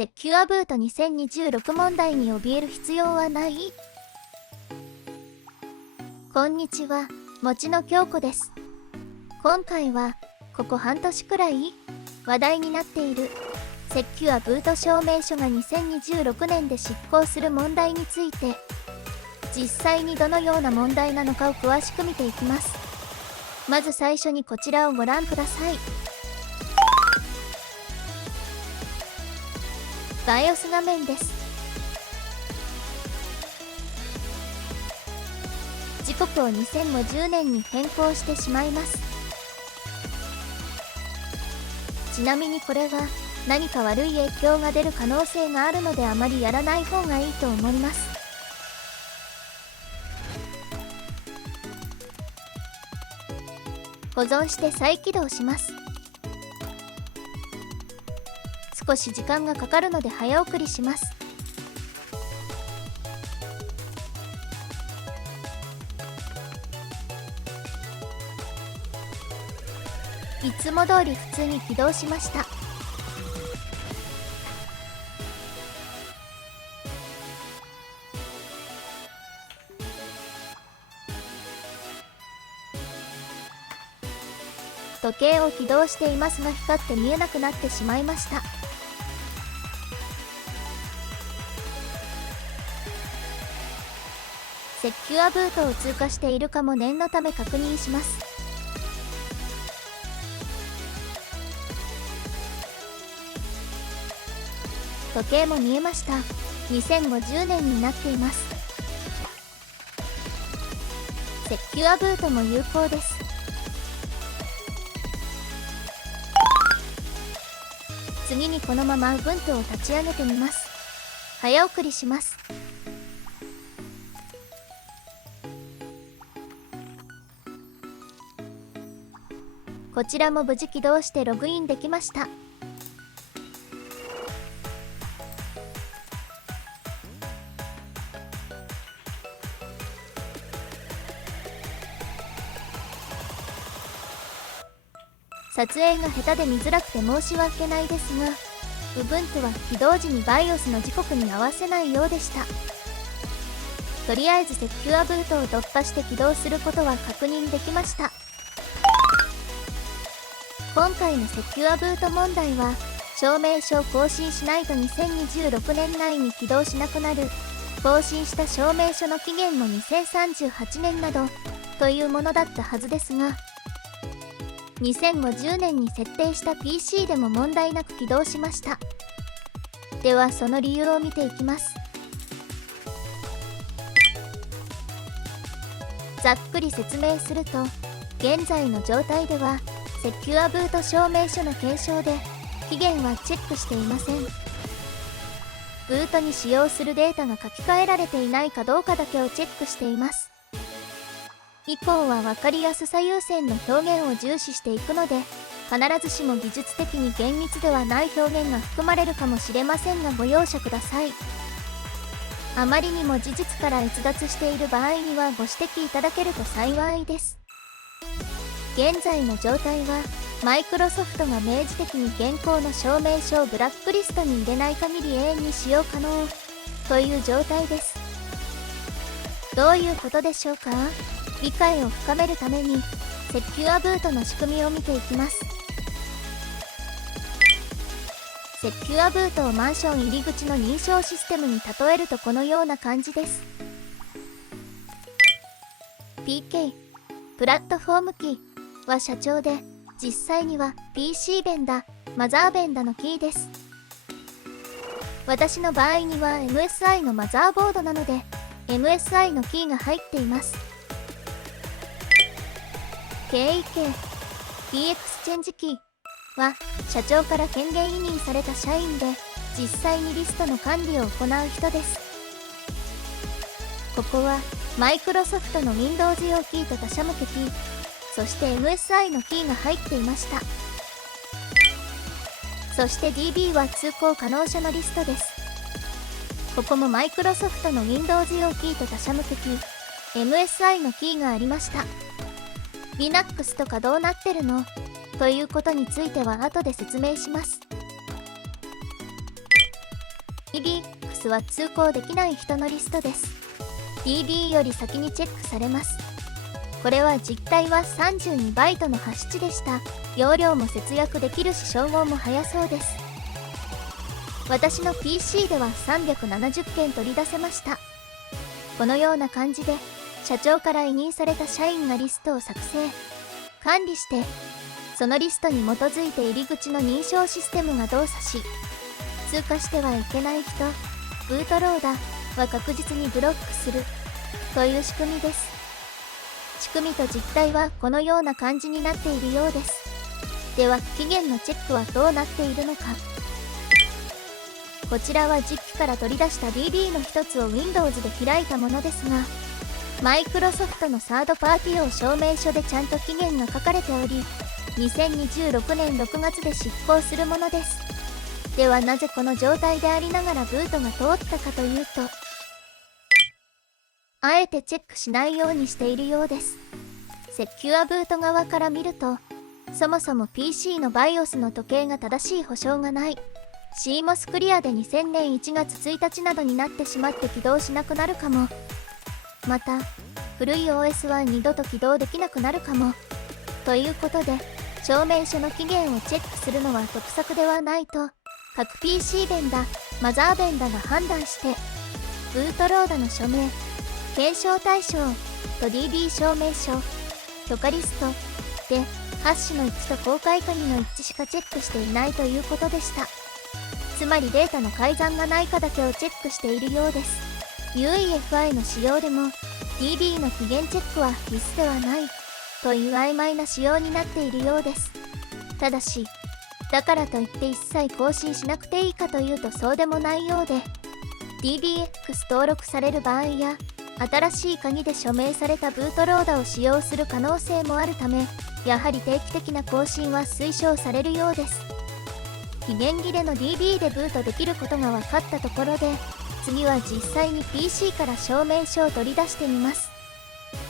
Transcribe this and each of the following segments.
セキュアブート2026問題に怯える必要はない。こんにちは、もちの京子です。今回はここ半年くらい話題になっているセキュアブート証明書が2026年で執行する問題について、実際にどのような問題なのかを詳しく見ていきます。まず最初にこちらをご覧ください。BIOS 画面です。時刻を2050年に変更してしまいます。ちなみにこれは何か悪い影響が出る可能性があるので、あまりやらない方がいいと思います。保存して再起動します。少し時間がかかるので早送りします。いつも通り普通に起動しました。時計を起動していますが、光って見えなくなってしまいました。セキュアブートを通過しているかも念のため確認します。時計も見えました。2050年になっています。セキュアブートも有効です。次にこのまま Ubuntu を立ち上げてみます。早送りします。こちらも無事起動してログインできました。撮影が下手で見づらくて申し訳ないですが、Ubuntu は起動時に BIOS の時刻に合わせないようでした。とりあえずセキュアブートを突破して起動することは確認できました。今回のセキュアブート問題は、証明書を更新しないと2026年内に起動しなくなる、更新した証明書の期限も2038年などというものだったはずですが、2050年に設定した PC でも問題なく起動しました。ではその理由を見ていきます。ざっくり説明すると、現在の状態ではセキュアブート証明書の検証で期限はチェックしていません。ブートに使用するデータが書き換えられていないかどうかだけをチェックしています。以降は分かりやすさ優先の表現を重視していくので、必ずしも技術的に厳密ではない表現が含まれるかもしれませんが、ご容赦ください。あまりにも事実から逸脱している場合にはご指摘いただけると幸いです。現在の状態は、マイクロソフトが明示的に現行の証明書をブラックリストに入れない限り永遠に使用可能という状態です。どういうことでしょうか？理解を深めるためにセキュアブートの仕組みを見ていきます。セキュアブートをマンション入り口の認証システムに例えるとこのような感じです。 PK プラットフォームキーは社長で、実際には PC 弁だ、マザー弁だのキーです。私の場合には MSI のマザーボードなので MSI のキーが入っています。KEK キーエクスチェンジキーは社長から権限委任された社員で、実際にリストの管理を行う人です。ここはマイクロソフトの Windows 用キーと他社向けキー、そして MSI のキーが入っていました。そして DB は通行可能者のリストです。ここもマイクロソフトの Windows 用キーと他社向けキー、MSI のキーがありました。Linux とかどうなってるのということについては後で説明します。DBX は通行できない人のリストです。DB より先にチェックされます。これは実態は32バイトのハッシュでした。容量も節約できるし照合も早そうです。私の PC では370件取り出せました。このような感じで社長から委任された社員がリストを作成管理して、そのリストに基づいて入り口の認証システムが動作し、通過してはいけない人、ブートローダーは確実にブロックするという仕組みです。仕組みと実態はこのような感じになっているようです。では期限のチェックはどうなっているのか。こちらは実機から取り出した DB の一つを Windows で開いたものですが、マイクロソフトのサードパーティー用証明書でちゃんと期限が書かれており、2026年6月で執行するものです。ではなぜこの状態でありながらブートが通ったかというと、あえてチェックしないようにしているようです。セキュアブート側から見ると、そもそも PC の BIOS の時計が正しい保証がない。CMOS クリアで2000年1月1日などになってしまって起動しなくなるかも。また、古い OS は二度と起動できなくなるかも。ということで、証明書の期限をチェックするのは得策ではないと、各 PC ベンダ、マザーベンダが判断して、ブートローダの署名、検証対象と DB 証明書、許可リストで、ハッシュの一致と公開鍵の一致しかチェックしていないということでした。つまりデータの改ざんがないかだけをチェックしているようです。UEFI の仕様でも DB の期限チェックは必須ではないという曖昧な仕様になっているようです。ただし、だからといって一切更新しなくていいかというとそうでもないようで、DBX 登録される場合や、新しい鍵で署名されたブートローダを使用する可能性もあるため、やはり定期的な更新は推奨されるようです。期限切れの DB でブートできることが分かったところで、次は実際に PC から証明書を取り出してみます。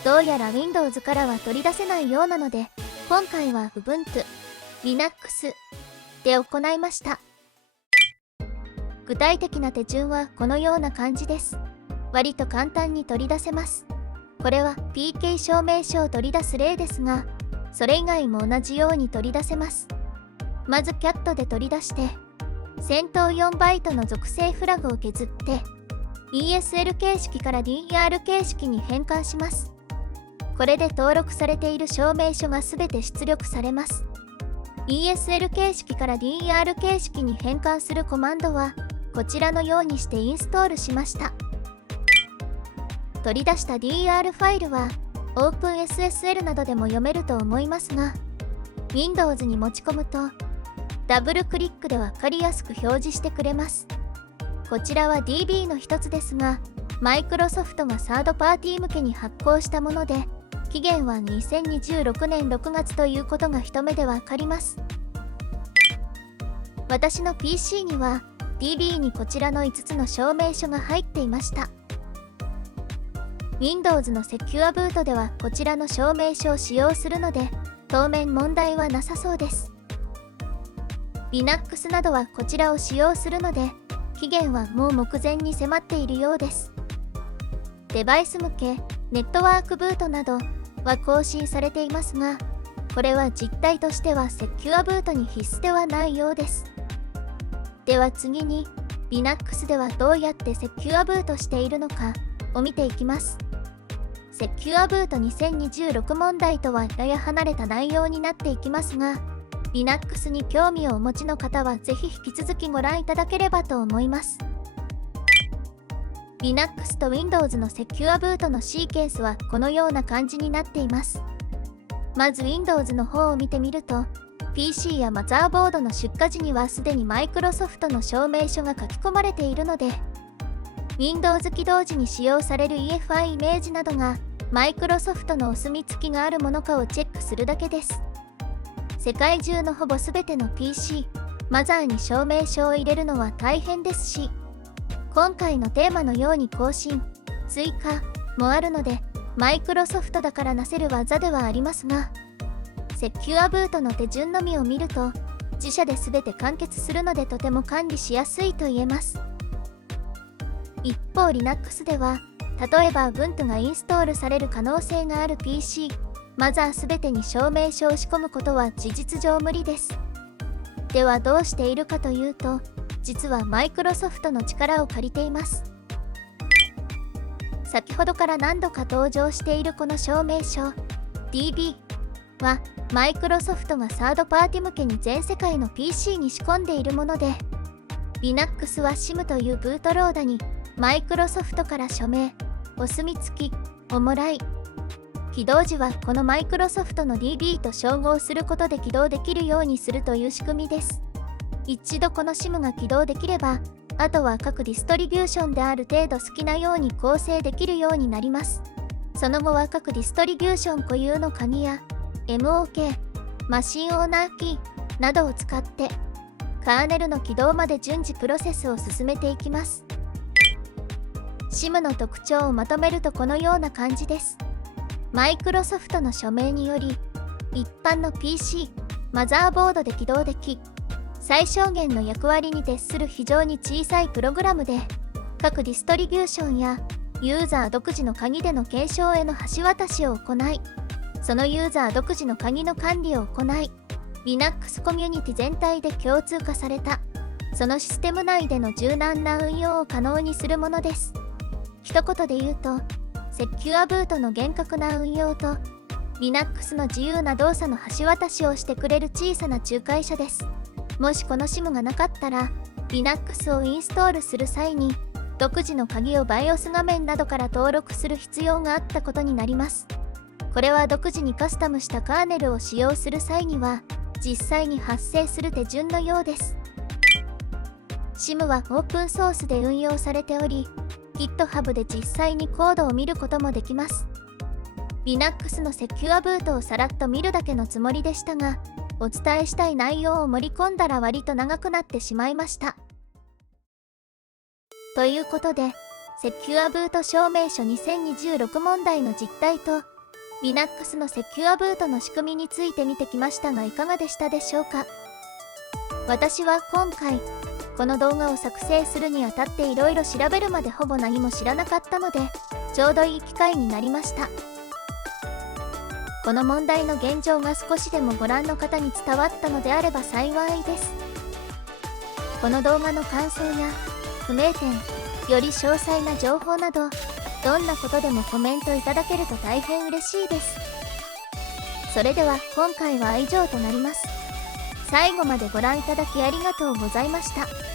どうやら Windows からは取り出せないようなので、今回は Ubuntu、Linux で行いました。具体的な手順はこのような感じです。割と簡単に取り出せます。これは PK 証明書を取り出す例ですが、それ以外も同じように取り出せます。まず CAT で取り出して、先頭4バイトの属性フラグを削って、ESL 形式から DR 形式に変換します。これで登録されている証明書がすべて出力されます。ESL 形式から DR 形式に変換するコマンドは、こちらのようにしてインストールしました。取り出した DR ファイルは OpenSSL などでも読めると思いますが、Windows に持ち込むとダブルクリックで分かりやすく表示してくれます。こちらは DB の一つですが、マイクロソフトがサードパーティー向けに発行したもので、期限は2026年6月ということが一目で分かります。私の PC には DB にこちらの5つの証明書が入っていました。Windows のセキュアブートではこちらの証明書を使用するので、当面問題はなさそうです。Linux などはこちらを使用するので、期限はもう目前に迫っているようです。デバイス向け、ネットワークブートなどは更新されていますが、これは実態としてはセキュアブートに必須ではないようです。では次に、Linux ではどうやってセキュアブートしているのかを見ていきます。セキュアブート2026問題とはやや離れた内容になっていきますが、Linux に興味をお持ちの方はぜひ引き続きご覧いただければと思います。Linux と Windows のセキュアブートのシーケンスはこのような感じになっています。まず Windows の方を見てみると、PC やマザーボードの出荷時にはすでに Microsoft の証明書が書き込まれているので、Windows 起動時に使用される EFI イメージなどが Microsoft のお墨付きがあるものかをチェックするだけです。世界中のほぼ全ての PC、マザーに証明書を入れるのは大変ですし、今回のテーマのように更新、追加もあるので、マイクロソフトだからなせる技ではありますが、セキュアブートの手順のみを見ると、自社で全て完結するのでとても管理しやすいと言えます。一方 Linux では、例えば Ubuntu がインストールされる可能性がある PC、マザーすべてに証明書を仕込むことは事実上無理です。ではどうしているかというと、実はマイクロソフトの力を借りています。先ほどから何度か登場しているこの証明書 DB は、マイクロソフトがサードパーティ向けに全世界の PC に仕込んでいるもので、Linux は SIM というブートローダにマイクロソフトから署名、お墨付きをもらい、起動時はこのマイクロソフトの DB と照合することで起動できるようにするという仕組みです。一度この SIM が起動できれば、あとは各ディストリビューションである程度好きなように構成できるようになります。その後は各ディストリビューション固有の鍵や MOK、マシンオーナーキーなどを使って、カーネルの起動まで順次プロセスを進めていきます。SIM の特徴をまとめるとこのような感じです。マイクロソフトの署名により、一般の PC、マザーボードで起動でき、最小限の役割に徹する非常に小さいプログラムで、各ディストリビューションやユーザー独自の鍵での検証への橋渡しを行い、そのユーザー独自の鍵の管理を行い、Linux コミュニティ全体で共通化された、そのシステム内での柔軟な運用を可能にするものです。一言で言うと、セキュアブートの厳格な運用と、Linux の自由な動作の橋渡しをしてくれる小さな仲介者です。もしこの SIM がなかったら、Linux をインストールする際に、独自の鍵を BIOS 画面などから登録する必要があったことになります。これは独自にカスタムしたカーネルを使用する際には、実際に発生する手順のようです。SIM はオープンソースで運用されており、GitHub で実際にコードを見ることもできます。Linux のセキュアブートをさらっと見るだけのつもりでしたが、お伝えしたい内容を盛り込んだら割と長くなってしまいました。ということで、セキュアブート証明書2026問題の実態と、Linux のセキュアブートの仕組みについて見てきましたがいかがでしたでしょうか。私は今回、この動画を作成するにあたっていろいろ調べるまでほぼ何も知らなかったので、ちょうどいい機会になりました。この問題の現状が少しでもご覧の方に伝わったのであれば幸いです。この動画の感想や不明点、より詳細な情報など、どんなことでもコメントいただけると大変嬉しいです。それでは今回は以上となります。最後までご覧いただきありがとうございました。